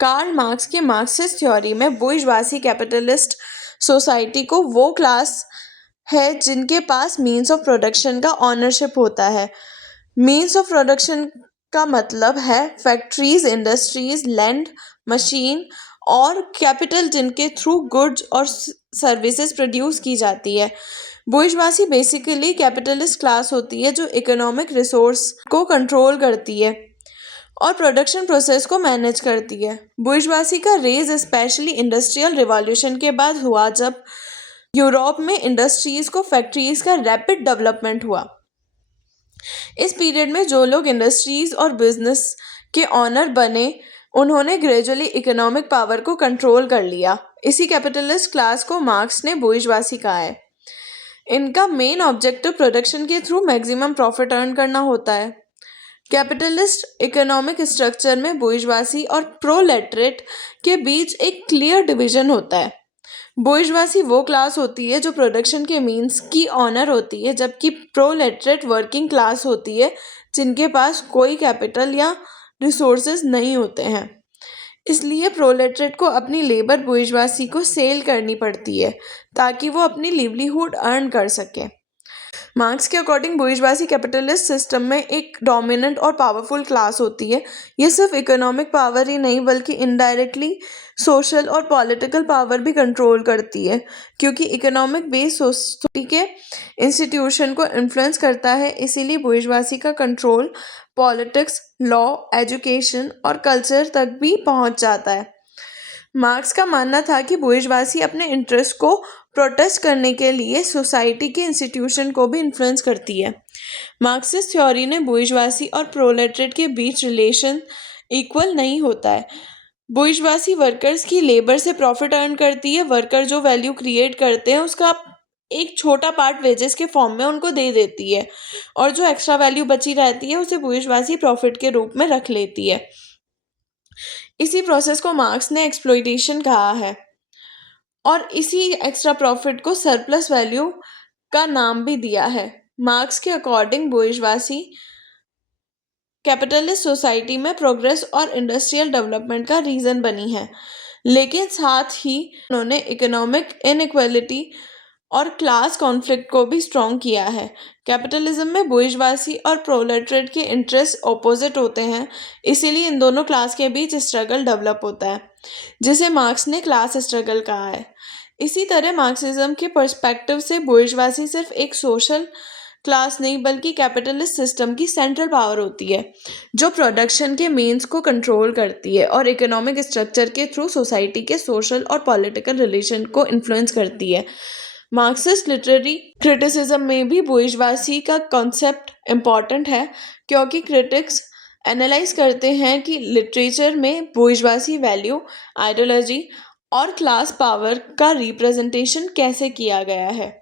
Karl Marx के Marxist theory में बुर्जुआसी capitalist society को वो क्लास है जिनके पास मीन्स ऑफ प्रोडक्शन का ऑनरशिप होता है। मीन्स ऑफ प्रोडक्शन का मतलब है फैक्ट्रीज, इंडस्ट्रीज, लैंड, मशीन और कैपिटल जिनके थ्रू गुड्स और सर्विसेज प्रोड्यूस की जाती है। बुर्जुआसी बेसिकली कैपिटलिस्ट क्लास होती है जो इकोनॉमिक रिसोर्स को कंट्रोल करती है और प्रोडक्शन प्रोसेस को मैनेज करती है। बुर्जुआसी का रेज स्पेशली इंडस्ट्रियल रिवॉल्यूशन के बाद हुआ जब यूरोप में इंडस्ट्रीज को फैक्ट्रीज का रैपिड डेवलपमेंट हुआ। इस पीरियड में जो लोग इंडस्ट्रीज और बिजनेस के ऑनर बने उन्होंने ग्रेजुअली इकोनॉमिक पावर को कंट्रोल कर लिया। इसी कैपिटलिस्ट क्लास को मार्क्स ने बुर्जुआसी कहा है। इनका मेन ऑब्जेक्टिव प्रोडक्शन के थ्रू मैक्सिमम प्रॉफिट अर्न करना होता है। कैपिटलिस्ट इकोनॉमिक स्ट्रक्चर में बुर्जुआसी और प्रोलेटरेट के बीच एक क्लियर डिवीजन होता है। बुर्जुआसी वो क्लास होती है जो प्रोडक्शन के मीन्स की ऑनर होती है, जबकि प्रोलेटरेट वर्किंग क्लास होती है जिनके पास कोई कैपिटल या रिसोर्सेज नहीं होते हैं। इसलिए प्रोलेटरेट को अपनी लेबर बुर्जुआसी को सेल करनी पड़ती है ताकि वो अपनी लिवलीहुड अर्न कर सके। मार्क्स के अकॉर्डिंग बुर्जुआसी कैपिटलिस्ट सिस्टम में एक डोमिनेंट और पावरफुल क्लास होती है। ये सिर्फ इकोनॉमिक पावर ही नहीं बल्कि इनडायरेक्टली सोशल और पॉलिटिकल पावर भी कंट्रोल करती है, क्योंकि इकोनॉमिक बेस सोसाइटी के इंस्टीट्यूशन को इन्फ्लुएंस करता है। इसीलिए बुर्जुआसी का कंट्रोल पॉलिटिक्स, लॉ, एजुकेशन और कल्चर तक भी पहुंच जाता है। मार्क्स का मानना था कि बुर्जुआसी अपने इंटरेस्ट को प्रोटेस्ट करने के लिए सोसाइटी के इंस्टीट्यूशन को भी इन्फ्लुएंस करती है। मार्क्सिस्ट थ्योरी ने बुर्जुआसी और प्रोलेटरेट के बीच रिलेशन इक्वल नहीं होता है। बुर्जुआसी वर्कर्स की लेबर से प्रॉफिट अर्न करती है। वर्कर जो वैल्यू क्रिएट करते हैं उसका एक छोटा पार्ट वेजेस के फॉर्म में उनको दे देती है और जो एक्स्ट्रा वैल्यू बची रहती है उसे बुर्जुआसी प्रॉफिट के रूप में रख लेती है। इसी प्रोसेस को मार्क्स ने एक्सप्लॉयटेशन कहा है और इसी एक्स्ट्रा प्रॉफिट को सरप्लस वैल्यू का नाम भी दिया है। मार्क्स के अकॉर्डिंग बुर्जुआसी कैपिटलिस्ट सोसाइटी में प्रोग्रेस और इंडस्ट्रियल डेवलपमेंट का रीजन बनी है, लेकिन साथ ही उन्होंने इकोनॉमिक इनइक्वालिटी और क्लास कॉन्फ्लिक्ट को भी स्ट्रॉन्ग किया है। कैपिटलिज्म में बुर्जुआसी और प्रोलेटरेट के इंटरेस्ट ऑपोजिट होते हैं, इसीलिए इन दोनों क्लास के बीच स्ट्रगल डेवलप होता है जिसे मार्क्स ने क्लास स्ट्रगल कहा है। इसी तरह मार्क्सिज्म के पर्सपेक्टिव से बुर्जुआसी सिर्फ एक सोशल क्लास नहीं बल्कि कैपिटलिस्ट सिस्टम की सेंट्रल पावर होती है जो प्रोडक्शन के मीन्स को कंट्रोल करती है और इकोनॉमिक स्ट्रक्चर के थ्रू सोसाइटी के सोशल और पॉलिटिकल रिलेशन को इन्फ्लुएंस करती है। मार्क्सिस्ट लिटरेरी क्रिटिसिज्म में भी बुर्जुआसी का कॉन्सेप्ट इम्पॉर्टेंट है, क्योंकि क्रिटिक्स एनालाइज करते हैं कि लिटरेचर में बुर्जुआसी वैल्यू, आइडियोलॉजी और क्लास पावर का रिप्रेजेंटेशन कैसे किया गया है।